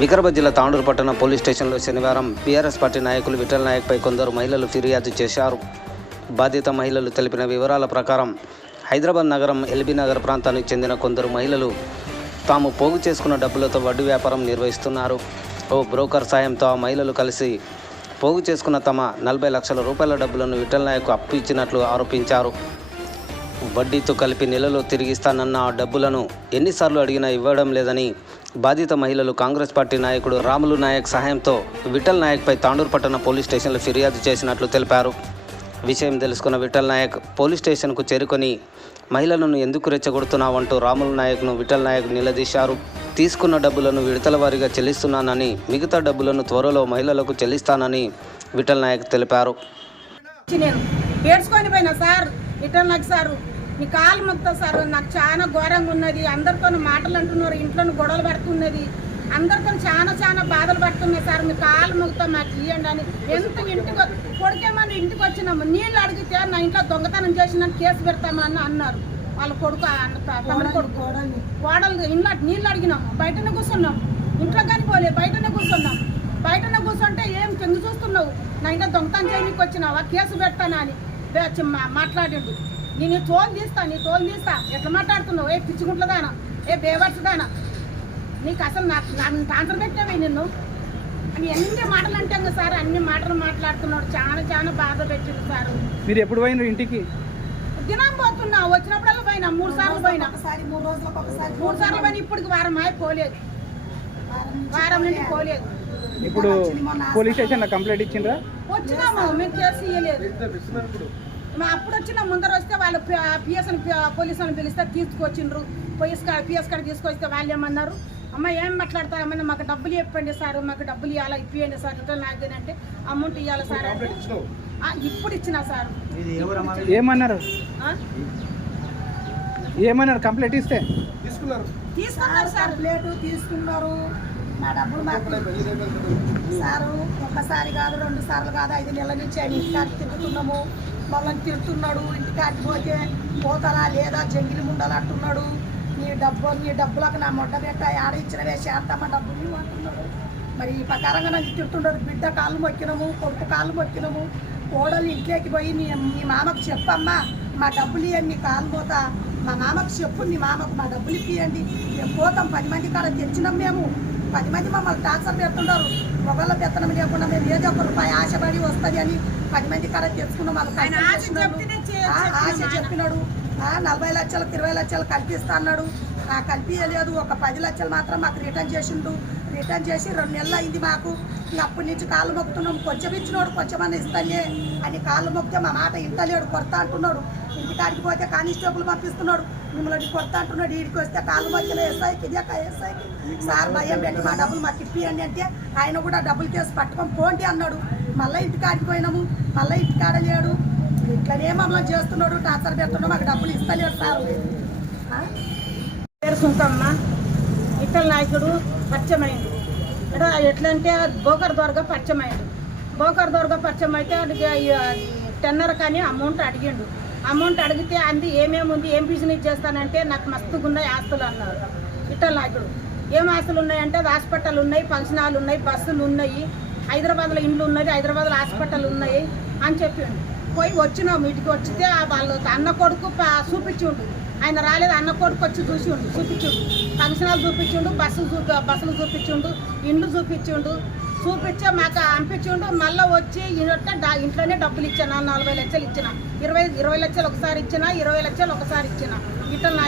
వికారాబాద్ జిల్లా తాండూరు పట్టణ పోలీస్ స్టేషన్లో శనివారం బీఆర్ఎస్ పార్టీ నాయకులు విఠల్ నాయక్పై కొందరు మహిళలు ఫిర్యాదు చేశారు. బాధిత మహిళలు తెలిపిన వివరాల ప్రకారం హైదరాబాద్ నగరం ఎల్బీ నగర్ ప్రాంతానికి చెందిన కొందరు మహిళలు తాము పోగు చేసుకున్న డబ్బులతో వడ్డీ వ్యాపారం నిర్వహిస్తున్నారు. ఓ బ్రోకర్ సాయంతో ఆ మహిళలు కలిసి పోగు చేసుకున్న తమ 40 లక్షల రూపాయల డబ్బులను విఠల్ నాయక్ అప్పు ఇచ్చినట్లు ఆరోపించారు. వడ్డీతో కలిపి నెలలో తిరిగిస్తానన్న ఆ డబ్బులను ఎన్నిసార్లు అడిగినా ఇవ్వడం లేదని బాధిత మహిళలు కాంగ్రెస్ పార్టీ నాయకుడు రాములు నాయక్ సహాయంతో విఠల్ నాయక్పై తాండూరు పట్టణ పోలీస్ స్టేషన్లో ఫిర్యాదు చేసినట్లు తెలిపారు. విషయం తెలుసుకున్న విఠల్ నాయక్ పోలీస్ స్టేషన్కు చేరుకొని మహిళలను ఎందుకు రెచ్చగొడుతున్నావంటూ రాములు నాయక్ను విఠల్ నాయక్ నిలదీశారు. తీసుకున్న డబ్బులను విడతల వారీగా చెల్లిస్తున్నానని, మిగతా డబ్బులను త్వరలో మహిళలకు చెల్లిస్తానని విఠల్ నాయక్ తెలిపారు. విఠల్ నాయక్ సారు, నీ కాలు మొత్తం సార్, నాకు చాలా ఘోరంగా ఉన్నది. అందరితో మాటలు అంటున్నారు, ఇంట్లో గొడవలు పడుతున్నది, అందరితో చాలా బాధలు పడుతున్నాయి సార్. మీ కాలు మొత్తం మాకు ఇవ్వండి అని ఇంటికి కొడుకేమని ఇంటికి వచ్చినాము. నీళ్ళు అడిగితే నా ఇంట్లో దొంగతనం చేసిన కేసు పెడతామని అన్నారు. వాళ్ళ కొడుకు తమ్ముడు కొడుకు కోడలు ఇంట్లో నీళ్ళు అడిగినాము. బయటనే కూర్చున్నాము, ఇంట్లో కానీ పోలే, బయటనే కూర్చున్నాం. బయటనే కూర్చుంటే ఏం కింద చూస్తున్నావు, నా ఇంట్లో దొంగతనం చేయడానికి వచ్చినావా, కేసు పెడతానా అని మాట్లాడిండు. నేను నీ తోలు తీస్తా ఎట్లా మాట్లాడుతున్నావు, ఏ పిచ్చుకుంటదానా, ఏ బేవర్స్దానా, నీకు అసలు నాకు ట్రాన్స్ఫర్ పెట్టావే నిన్ను అని ఎన్ని మాటలు అంటాం కదా సార్. అన్ని మాటలు మాట్లాడుతున్నాడు, చాలా బాధ పెట్టింది సార్. మీరు ఎప్పుడు పోయినారు ఇంటికి? దినం పోతున్నా, వచ్చినప్పుడల్లా పోయినా, 3 సార్లు పోయినా, 3 సార్లు పోయినా. ఇప్పటికి వారం పోలేదు, వారం నుండి పోలేదు. ఇప్పుడు పోలీస్ స్టేషన్లో కంప్లైంట్ ఇచ్చిండ్రా? వచ్చినాము, మేము కేసు ఇవ్వలేదు. అప్పుడు వచ్చిన ముందర వస్తే వాళ్ళు పోలీసులను పిలిస్తే తీసుకొచ్చిండ్రు. పిఎస్ కాడ తీసుకొస్తే వాళ్ళు ఏమన్నారు, అమ్మ ఏం మాట్లాడతామని, మాకు డబ్బులు చెప్పండి సార్, మాకు డబ్బులు ఇవ్వాలా, ఇప్పియండి సార్, రిటర్న్ నాకేనంటే అమౌంట్ ఇవ్వాలి సార్ అంటే ఇప్పుడు ఇచ్చినా సార్. ఏమన్నారు కంప్లైంట్ ఇస్తే? తీసుకున్నారు సార్, ప్లేటు తీసుకున్నారు. నా డబ్బులు మాకు సారు ఒక్కసారి కాదు, 2 సార్లు కాదు, 5 నెలల నుంచి ఆయన ఇంటికాడికి తిరుగుతున్నాము. మళ్ళీ తిడుతున్నాడు, ఇంటికాడికి పోతారా లేదా, జంగిలి ముండాలి అంటున్నాడు. నీ డబ్బులకు నా మొట్ట పెట్ట ఆడ ఇచ్చినవే చేస్తామా డబ్బులు అంటున్నాడు. మరి ఈ ప్రకారంగా నాకు తిడుతున్నాడు. బిడ్డ కాళ్ళు మొక్కినాము, కొడుకు కాళ్ళు మొక్కినాము. కోడలు ఇంట్లోకి పోయి మీ మామకు చెప్పమ్మా, మా డబ్బులు ఇవ్వండి, నీ కాలు పోతా, మా మామకు చెప్పు, నీ మామకు మా డబ్బులు ఇప్పియండి, మేము పోతాం. 10 మంది కాడ తెచ్చినాం, మేము 10 మంది మమ్మల్ని టార్చర్ పెడుతున్నారు. మొగళ్ళ పెత్తనం లేకుండా మేము ఏదో 1 రూపాయి ఆశపడి వస్తుంది అని 10 మంది కాడ తెచ్చుకున్నాం. వాళ్ళు ఆశ చెప్పినాడు. 40 లక్షలకు 20 లక్షలు కల్పిస్తా అన్నాడు. కల్పించలేదు. ఒక 10 లక్షలు మాత్రం మాకు రిటర్న్ చేసిండు. రిటర్న్ చేసి 2 నెలలు అయింది మాకు. అప్పటి నుంచి కాళ్ళు మొక్కుతున్నాం. కొంచెం ఇచ్చినాడు, కొంచెమన్నా ఇస్తానే అని కాళ్ళు మొక్కితే మా మాట ఇంటలేడు, కొడతా అంటున్నాడు. ఇంటికాడికి పోతే కానిస్టేబుల్ పంపిస్తున్నాడు, మిమ్మల్ని కొడతా అంటున్నాడు. వీడికి వస్తే కాళ్ళు మొక్కిన ఎస్ఐకి సార్ భయం పెట్టి మా డబ్బులు మాకు ఇప్పియండి అంటే ఆయన కూడా డబ్బులు కేసు పట్టుకొని పోండి అన్నాడు. మళ్ళీ ఇంటికాడికి పోయినాము, మళ్ళీ ఇంటికాడ లేడు. ఇట్లనే మమ్మల్ని చేస్తున్నాడు, టార్చర్ పెడుతున్నాడు, మాకు డబ్బులు ఇస్తలేడు సార్. పేరు సుంకమ్మ. విఠల్ నాయకుడు పరిచయమైంది. ఎట్లంటే బోకర్ దొరగా పరిచయమైండు. బోకర్ దొరగా పరిచయం అయితే టెన్నర్ కానీ అమౌంట్ అడిగిండు. అమౌంట్ అడిగితే అంది ఏమేమి ఉంది, ఏం బిజినెస్ చేస్తానంటే నాకు మస్తుగా ఉన్నాయి ఆస్తులు అన్నారు విఠల్ నాయకుడు. ఏం ఆస్తులు ఉన్నాయంటే హాస్పిటల్ ఉన్నాయి, ఫంక్షన్ హాల్ ఉన్నాయి, బస్సులు ఉన్నాయి, హైదరాబాద్లో ఇండ్లు ఉన్నది, హైదరాబాద్లో హాస్పిటల్ ఉన్నాయి అని చెప్పిండు. పోయి వచ్చినాము. ఇంటికి వచ్చితే వాళ్ళు అన్న కొడుకు చూపించిండు. ఆయన రాలేదు, అన్న కొడుకు వచ్చి చూపించిండు. ఫంక్షన్ హాల్ చూపించిండు, బస్సులు చూపించిండు, ఇండ్లు చూపించిండు. చూపించి మాకు పంపించిండు. మళ్ళీ వచ్చి ఇంట్లోనే డబ్బులు ఇచ్చాను. 40 లక్షలు ఇచ్చిన, 20 లక్షలు ఒకసారి ఇచ్చిన, 20 లక్షలు ఒకసారి ఇచ్చిన. విఠల్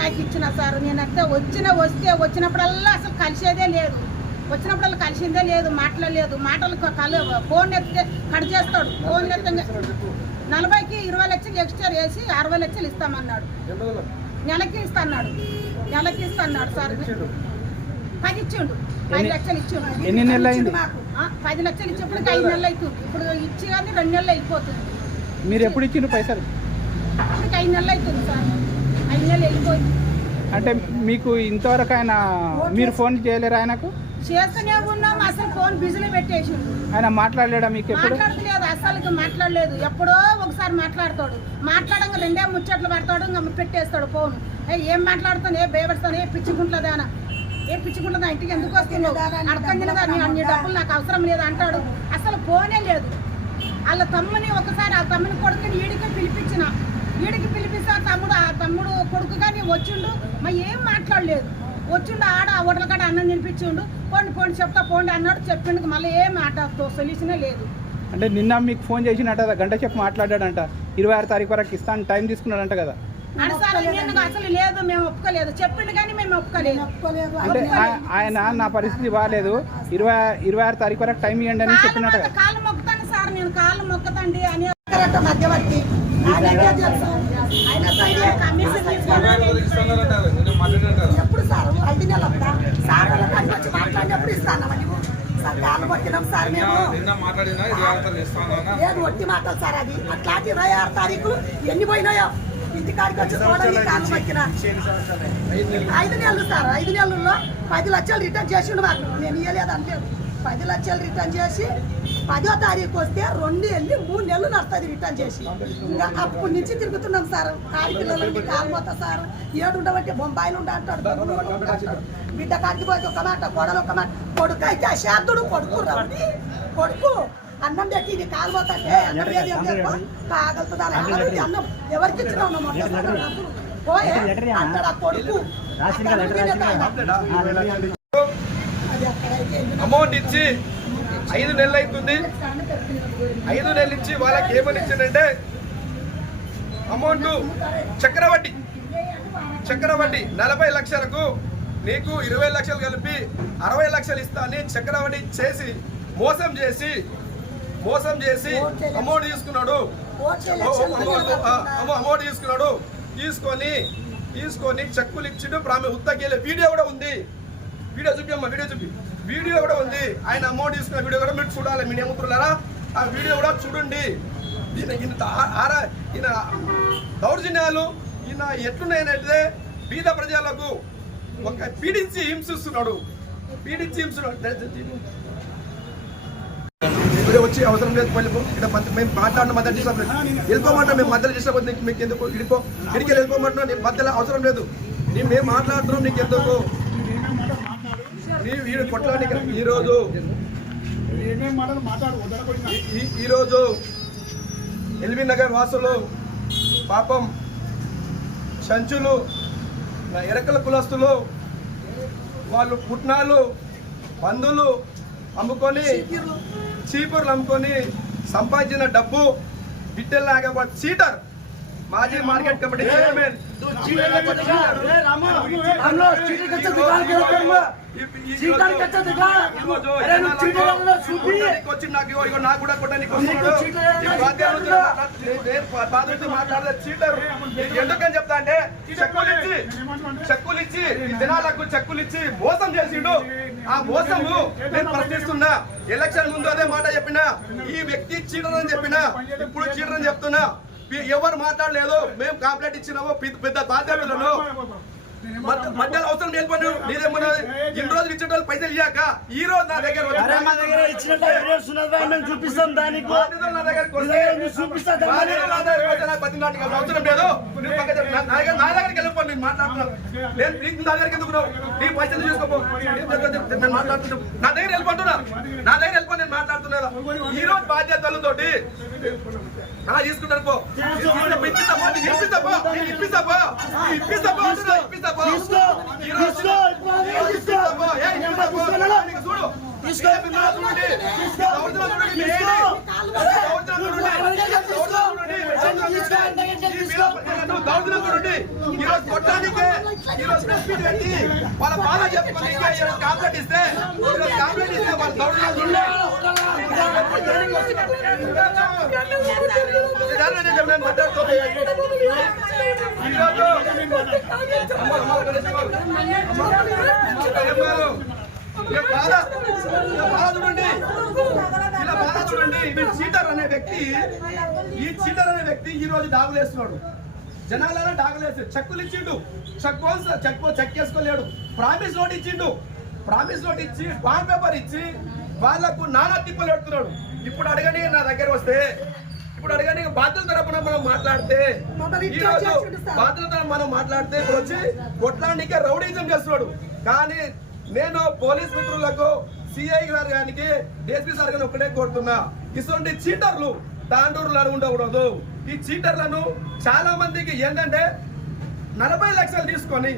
నాయక్ ఇచ్చిన సార్. నేనంటే వచ్చినప్పుడల్లా అసలు కలిసేదే లేదు, వచ్చినప్పుడల్లా కలిసిందే లేదు, మాట్లాడలేదు. ఫోన్ ఎత్తితే కట్ చేస్తాడు. ఫోన్ ఎత్తే 40కి 20 లక్షలు ఎక్స్ట్రా వేసి 60 లక్షలు ఇస్తామన్నాడు. నెలకి ఇస్తాన్నాడు సార్. 10 ఇచ్చిండు, 5 లక్షలు ఇచ్చిండు. ఎన్ని నెలలు అయింది? 10 లక్షలు ఇచ్చినప్పటికి 5 నెలలు అవుతుంది. ఇప్పుడు ఇచ్చి కానీ 2 నెలలు అయిపోతుంది. మీరు ఎప్పుడు ఇచ్చిండ్రు పైసలు? ఇప్పటికి 5 నెలలు అవుతుంది సార్. 5 నెలలు వెళ్ళిపోయింది. అంటే మీకు ఇంతవరకు ఆయన మీరు ఫోన్ చేయలేరు? ఆయనకు చేస్తూనే ఉన్నాం, అసలు ఫోన్ బిజీలో పెట్టేసిండు. ఆయన మాట్లాడలేడా మీకు? మాట్లాడలేదు, అసలు మాట్లాడలేదు. ఎప్పుడో ఒకసారి మాట్లాడతాడు, మాట్లాడంగా 2 ముచ్చట్లు పడతాడు, ఇంకా పెట్టేస్తాడు ఫోన్. ఏం మాట్లాడుతాను, ఏ భయపడతాను, ఏ పిచ్చుకుంటుందా ఏ పిచ్చుకుంటుందా ఇంటికి ఎందుకు వస్తున్నావు అర్థం కదా నీ డబ్బులు నాకు అవసరం లేదు అంటాడు. అసలు ఫోనే లేదు. వాళ్ళ తమ్ముని ఒకసారి ఆ తమ్ముని కొడుకుని ఈడికి పిలిపిస్తే ఆ తమ్ముడు కొడుకు కానీ వచ్చిండు. మరి ఏం మాట్లాడలేదు. వచ్చిండు ఆడ హోటల్ కాడ అన్నం తినిపించిండు. పోండి చెప్తా పోండి అన్నాడు. చెప్పిండు మళ్ళీ ఏం మాట సొల్యూషనే లేదు. అంటే నిన్న మీకు ఫోన్ చేసినట్ట గంట చెప్పి మాట్లాడాడంట. 26 తారీఖు వరకు ఇస్తాను టైం తీసుకున్నాడంట కదా. అసలు లేదు, మేము ఒప్పుకోలేదు. చెప్పిండు కానీ మేము ఒప్పుకోలేదు. అంటే ఆయన నా పరిస్థితి బాగాలేదు 26 తారీఖు వరకు టైం ఇవ్వండి అని చెప్పినట్టు కదా. కాళ్ళు మొక్కుతాను సార్, నేను కాళ్ళు మొక్కతండి అని మధ్యవర్తి ఎప్పుడు సార్ 5 నెలలు సార్ వచ్చి మాట్లాడినప్పుడు ఇస్తాను. సార్ కాళ్ళు మొక్కినాం సార్ మేము. లేదు ఒట్టి మాటలు సార్. అది అట్లాంటి 26 తారీఖులు ఎన్ని పోయినాయో ఇంటికాడికి వచ్చి చూడండి. కాళ్ళు మొక్కిన 5 నెలలు సార్. 5 నెలల్లో 10 లక్షలు రిటర్న్ చేసిండు మాకు. నేను ఇవ్వలేదు అనలేదు. 10 లక్షలు రిటర్న్ చేసి 10వ తారీఖు వస్తే 2 వెళ్ళి 3 నెలలు నడుస్తుంది రిటర్న్ చేసి. ఇంకా అప్పటి నుంచి తిరుగుతున్నాం సార్. కాడి పిల్లలకి కాలు పోతా సార్. ఏడు ఉండవంటే బొంబాయిలు అంటాడు. బిడ్డ కాడికి పోతే ఒక మాట, కోడలు ఒక మాట. కొడుకు అయితే అశాంతుడు, కొడుకు అన్నం పెట్టి ఇది కాలు పోతాంటే అన్నం ఏది కాగలుగుతుంది. అన్నం ఎవరికి ఇచ్చినావు పోయే అంటాడు ఆ కొడుకు. అమౌంట్ ఇచ్చి 5 నెలలు అవుతుంది. 5 నెలలు ఇచ్చి వాళ్ళకి ఏమని ఇచ్చిందంటే అమౌంట్ చక్రవడ్డీ 40 లక్షలకు నీకు 20 లక్షలు కలిపి 60 లక్షలు ఇస్తా అని చక్రవడ్డీ చేసి మోసం చేసి అమౌంట్ తీసుకున్నాడు. తీసుకొని చెక్కులు ఇచ్చిండు. ఉత్తకేలే వీడియో కూడా ఉంది. వీడియో కూడా ఉంది. ఆయన అమౌంట్ తీసుకున్న వీడియో కూడా మీరు చూడాలి. మీ నేముతులారా ఆ వీడియో కూడా చూడండి. ఈయన దౌర్జన్యాలు ఈయన ఎట్లున్నాయనంటే బీద ప్రజలకు ఒక పీడించి హింసిస్తున్నాడు. వచ్చి అవసరం లేదు. మేము మాట్లాడిన మధ్యలో వెళ్ళిపోమంటాం. మేము మధ్యలో చేసినప్పుడు మీకు ఎందుకు ఇడికి వెళ్ళిపోమంటున్నాం. నీకు మధ్యలో అవసరం లేదు. మేము మాట్లాడుతున్నాం. నీకు ఎందుకు కొట్లాడి ఈరోజు ఎల్బీ నగర్ వాసులు పాపం సంచులు ఎరకల కులస్తులు వాళ్ళు పుట్నాలు పందులు అమ్ముకొని చీపుర్లు అమ్ముకొని సంపాదించిన డబ్బు బిడ్డల్లాగా చీటర్ మాజీ మార్కెట్ కమిటీ చైర్మన్ నాకు కూడా కొట్టడానికి మాట్లాడలే చీటర్. ఎందుకని చెప్తా అంటే చెక్కులు ఇచ్చి జనాలకు చెక్కులు ఇచ్చి మోసం చేసిండు. ఆ మోసము నేను ప్రశ్నిస్తున్నా. ఎలక్షన్ ముందు అదే మాట చెప్పినా. ఈ వ్యక్తి చీటర్ అని చెప్పినా, ఇప్పుడు చీటర్ అని చెప్తున్నా. ఎవరు మాట్లాడలేదు. మేము కంప్లైంట్ ఇచ్చినాము. పెద్ద బాధ్యతలను మధ్యలో అవసరం నేర్పండి. నీదేమన్నా ఇన్ని రోజులు ఇచ్చిన వాళ్ళు పైసలు ఇయ్యాక ఈ రోజు నా దగ్గర చూపిస్తాం. దానికి నా దగ్గరకు అవసరం లేదు. నా దగ్గరికి వెళ్ళిపోండి. నేను మాట్లాడుతున్నాను. నేను నా దగ్గరికి ఎందుకు నీ పైసలు చూసుకోపో. నేను మాట్లాడుతున్నా. నా దగ్గర వెళ్ళిపోతున్నా. నేను మాట్లాడుతున్నా. ఈ రోజు బాధ్యతలతోటి తీసుకుంటాను. పో వాళ్ళ బాధ చెప్పుకొని కాంప్లైంట్ ఇస్తే చూడండి. చీటర్ అనే వ్యక్తి ఈ రోజు డాగులేస్తున్నాడు. జనాలనే డాగులేసి చెక్కులు ఇచ్చిండు. చెక్కేసుకోలేడు. ప్రామిస్ నోట్ ఇచ్చిండు. ఇచ్చి బాండ్ పేపర్ ఇచ్చి వాళ్లకు నానా తిప్పలు పెడుతున్నాడు. ఇప్పుడు అడగని నా దగ్గర వస్తే బాధ్యత తరపున మనం మాట్లాడితే ఇప్పుడు వచ్చి కొట్లాడికే రౌడీజం చేస్తున్నాడు. కానీ నేను పోలీస్ మిత్రులకు సిఐ గారు గారికి డిఎస్పీ సార్ గారిని ఒకటే కోరుతున్నా, ఇటువంటి చీటర్లు తాండూరులో ఉండకూడదు. ఈ చీటర్లను చాలా మందికి ఏంటంటే 40 లక్షలు తీసుకొని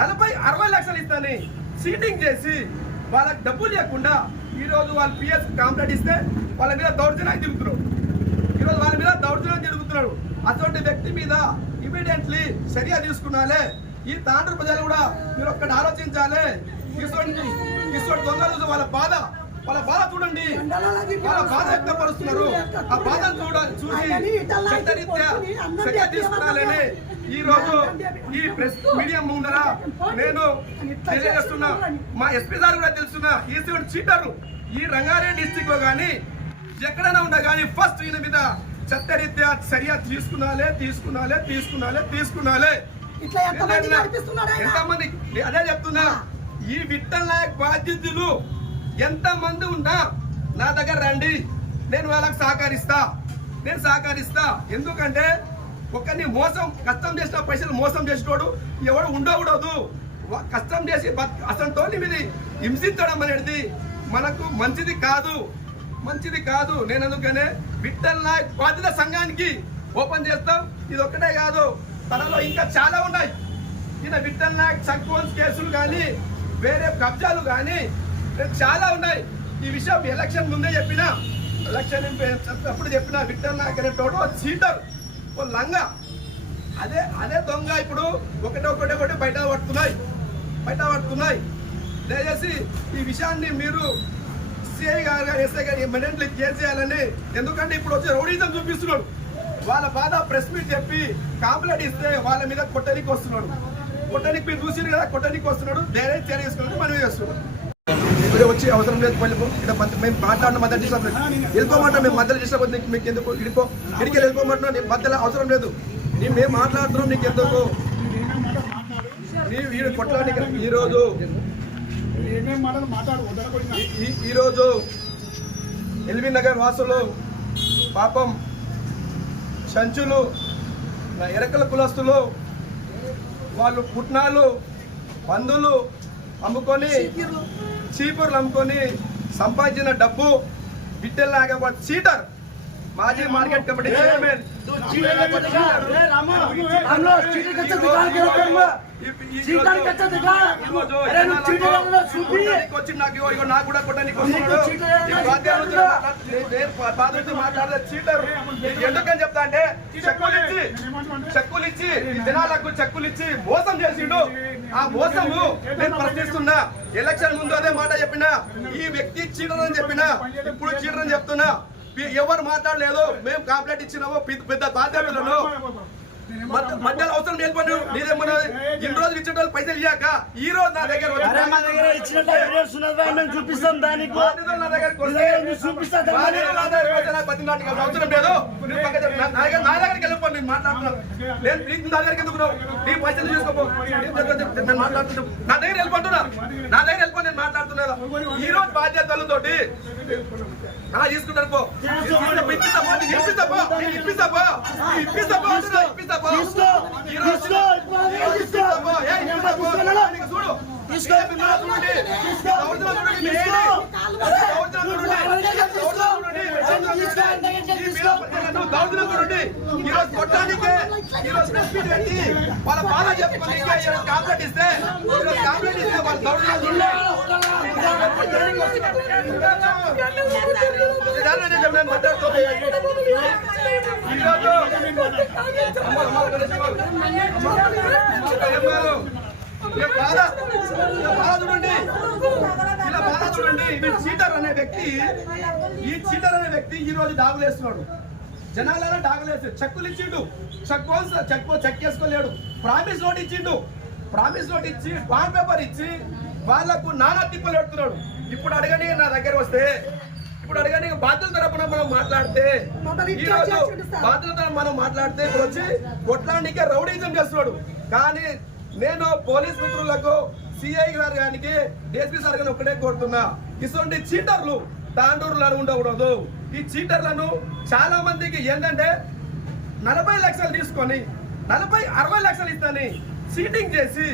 40-60 లక్షలు ఇస్తాని చీటింగ్ చేసి వాళ్ళకి డబ్బులు లేకుండా ఈరోజు వాళ్ళు పిఎస్ కాంప్లైంట్ ఇస్తే వాళ్ళ మీద దౌర్జన్యం తిరుగుతున్నాడు. ఈరోజు వాళ్ళ మీద దౌర్జన్యం తిరుగుతున్నాడు. అటువంటి వ్యక్తి మీద ఇమీడియట్లీ చర్య తీసుకున్నాలే. ఈ తాండూరు ప్రజలు కూడా మీరు ఒక్కటి ఆలోచించాలి. ఇటువంటి దొంగలు వాళ్ళ బాధ చూడండి, వాళ్ళ బాధ వ్యక్తపరుస్తున్నారు. ఆ బాధను చూసి చట్టరీత్యా చర్య తీసుకున్నాలని ఈ రోజు ఈ ప్రెస్ మీడియా ముందర నేను తెలియజేస్తున్నా. మా ఎస్పీ గారు కూడా తెలుస్తున్నా, ఈ చీటర్లు ఈ రంగారెడ్డి డిస్టిక్ లో కానీ ఎక్కడైనా ఉన్నా కానీ ఫస్ట్ ఈయన మీద చట్టరీత్యా చర్య తీసుకున్నాలే. ఎంతమంది అదే చెప్తున్నా, ఈ విఠల్ నాయక్ బాధ్యతలు ఎంతమంది ఉన్నా నా దగ్గర రండి, నేను వాళ్ళకి సహకరిస్తా. ఎందుకంటే ఒకరిని కష్టం చేసిన పైసలు మోసం చేసినోడు ఎవడు ఉండకూడదు. కష్టం చేసి అసలు మీద హింసించడం అనేది మనకు మంచిది కాదు. నేను అందుకనే విఠల్ నాయక్ బాధిత సంఘానికి ఓపెన్ చేస్తాం. ఇది ఒక్కటే కాదు, తనలో ఇంకా చాలా ఉన్నాయి. ఈయన విఠల్ నాయక్ సర్పంచ్ కేసులు కానీ వేరే కబ్జాలు కానీ చాలా ఉన్నాయి. ఈ విషయం ఎలక్షన్ ముందే చెప్పినా, అప్పుడు విఠల్ నాయక్ అనేటోడు చీటర్, ఓ లంగా, అదే దొంగ ఇప్పుడు ఒకటి బయట పడుతున్నాయి. దయచేసి ఈ విషయాన్ని మీరు సిఐ గారు ఎస్ఐ గారు ఇమ్మీడియట్లీ కేర్ చేయాలని. ఎందుకంటే ఇప్పుడు వచ్చి రౌడీజం చూపిస్తున్నాడు. వాళ్ళ బాధ ప్రెస్ మీట్ చెప్పి కాంప్లైంట్ ఇస్తే వాళ్ళ మీద కొట్టడానికి వస్తున్నాడు. మీరు చూసి కదా, కొట్టడానికి వస్తున్నాడు. డైరెక్ట్ చర్య తీసుకున్నట్టు మనం చేస్తున్నాడు. వచ్చి అవసరం లేదు, మేము మాట్లాడిన మధ్య వెళ్ళిపోమంటాం. మేము మధ్యలో చేసినప్పుడు మీకు ఎందుకు ఇడికి వెళ్ళిపోమంటున్నాం. నీకు మధ్యలో అవసరం లేదు. మేము మాట్లాడుతున్నాం, నీకు ఎందుకు వీడు కొట్టడానికి. ఈరోజు ఎల్బీ నగర్ వాసులు పాపం సంచులు ఎరకల కులస్తులు వాళ్ళు పుట్నాలు పందులు అమ్ముకొని చీపుర్లు అమ్ముకొని సంపాదించిన డబ్బు విఠల్ నాయక్ చీటర్, మాజీ మార్కెట్ కమిటీ చైర్మన్. నాకు కూడా కొట్టడానికి మాట్లాడే చీటర్. ఎందుకని చెప్తా అంటే చెక్కులిచ్చి జనాలకు చెక్కులిచ్చి మోసం చేసిండు. ఆ మోసము నేను ప్రశ్నిస్తున్నా. ఎలక్షన్ ముందు అదే మాట చెప్పినా, ఈ వ్యక్తి చీటర్ అని చెప్పినా, ఇప్పుడు చీటర్ అని చెప్తున్నా. ఎవరు మాట్లాడలేదు. మేము కాంప్లైంట్ ఇచ్చినాము పెద్ద బాధ్యతలను. మధ్యలో అవసరం నేర్పండి. నీదేమన్నా ఇన్ని రోజులు ఇచ్చిన వాళ్ళు పైసలు ఇయ్యాక ఈ రోజు నా దగ్గర చూపిస్తాం. దానికి నా దగ్గరకు అవసరం లేదు. నా దగ్గరికి వెళ్ళిపోండి. నేను మాట్లాడుతున్నాను. నా దగ్గరికి ఎందుకు నీ పైసలు తీసుకోపో. నేను మాట్లాడుతున్నాను. నా దగ్గర వెళ్ళిపోతున్నా. నేను మాట్లాడుతున్నా. ఈ రోజు బాధ్యతలతోటి తీసుకుంటాను. పో ఈరోజు కొట్టడానికే ఈరోజు పెట్టి వాళ్ళ బాధ చెప్పుకొని కాంప్లైంట్ ఇస్తే వాళ్ళ చూడండి. చీటర్ అనే వ్యక్తి ఈ రోజు డాగులేస్తున్నాడు. జనాలలో డాగులేసి చెక్కులు ఇచ్చిండు. చెక్ చేసుకోలేడు. ప్రామిస్ నోట్ ఇచ్చిండు. ఇచ్చి బాండ్ పేపర్ ఇచ్చి వాళ్లకు నానా తిప్పలు పెడుతున్నాడు. ఇప్పుడు అడగని నా దగ్గర వస్తే, బాధ్యత తరపున మనం మాట్లాడితే, ఇప్పుడు వచ్చి కొట్లాడికే రౌడీజం చేస్తున్నాడు. కానీ నేను పోలీస్ మిత్రులకు సిఐ గారు గారికి డిఎస్పీ సార్ గారిని ఒకటే కోరుతున్నా, ఇటువంటి చీటర్లు తాండూరులో ఉండకూడదు. ఈ చీటర్లను చాలా మందికి ఏంటంటే 40 లక్షలు తీసుకొని 40-60 లక్షలు ఇస్తాని చీటింగ్ చేసి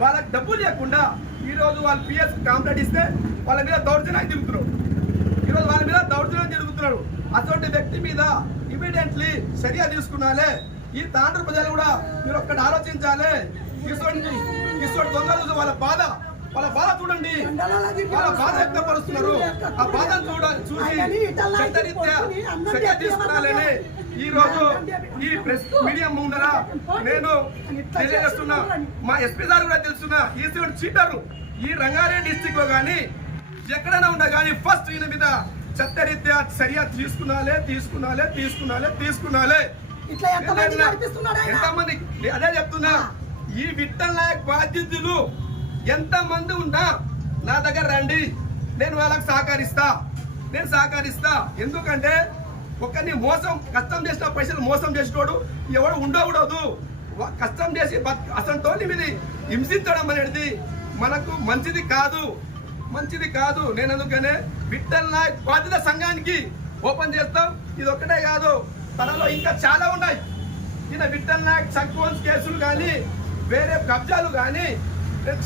వాళ్ళకి డబ్బులు లేకుండా ఈ రోజు వాళ్ళు పిఎస్ కంప్లైంట్ ఇస్తే వాళ్ళ మీద దౌర్జన్యం తిరుగుతున్నారు. ఈరోజు వాళ్ళ మీద దౌర్జన్యం తిరుగుతున్నాడు. అటువంటి వ్యక్తి మీద ఇమీడియట్లీ చర్య తీసుకున్నాలే. ఈ తాండ్రు ప్రజలు కూడా మీరు ఒక్కటి ఆలోచించాలి. ఇటువంటి దొంగలు వాళ్ళ బాధ చూడండి, వాళ్ళ బాధ వ్యక్తపరుస్తున్నారు. ఆ బాధను చూసి చట్టరీత్యా చర్య తీసుకున్నాలని ఈ రోజు ఈ ప్రెస్ మీడియా ముందర నేను తెలియజేస్తున్నా. మా ఎస్పీ గారు కూడా తెలుస్తున్నా. ఈ చీటరు ఈ రంగారెడ్డి డిస్టిక్ లో కానీ ఎక్కడైనా ఉండ కానీ ఫస్ట్ ఈయన మీద చట్టరీత్యా చర్య తీసుకున్నాలే. ఎంతమంది అదే చెప్తున్నా. ఈ విఠల్ నాయక్ బాధ్యతలు ఎంతమంది ఉన్నా నా దగ్గర రండి, నేను వాళ్ళకి సహకరిస్తా. ఎందుకంటే ఒకరిని కష్టం చేసిన పైసలు మోసం చేసినోడు ఎవడు ఉండకూడదు. కష్టం చేసి అసలు మీద హింసించడం అనేది మనకు మంచిది కాదు. నేను అందుకనే విఠల్ నాయక్ బాధిత సంఘానికి ఓపెన్ చేస్తాం. ఇది ఒక్కటే కాదు, తనలో ఇంకా చాలా ఉన్నాయి. ఈయన విఠల్ నాయక్ సర్పంచ్ కేసులు కానీ వేరే కబ్జాలు కానీ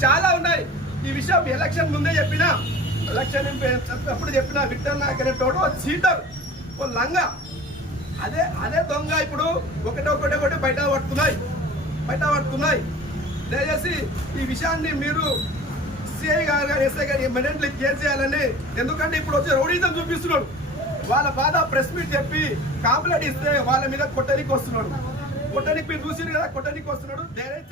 చాలా ఉన్నాయి. ఈ విషయం ఎలక్షన్ ముందే చెప్పిన విఠల్ నాయక్ అనే తోడు చీటర్, ఓ లంగా, అదే దొంగ ఇప్పుడు ఒకటి బయట పడుతున్నాయి. దయచేసి ఈ విషయాన్ని మీరు సిఐ గారు ఎస్ఐ గారు ఇమ్మీడియట్లీ కేర్ చేయాలని. ఎందుకంటే ఇప్పుడు వచ్చే రౌడీజం చూపిస్తున్నాడు. వాళ్ళ బాధ ప్రెస్ మీట్ చెప్పి కంప్లైంట్ ఇస్తే వాళ్ళ మీద కొట్టడానికి వస్తున్నాడు. మీరు చూసి కదా కొట్టడానికి వస్తున్నాడు. ధైర్యం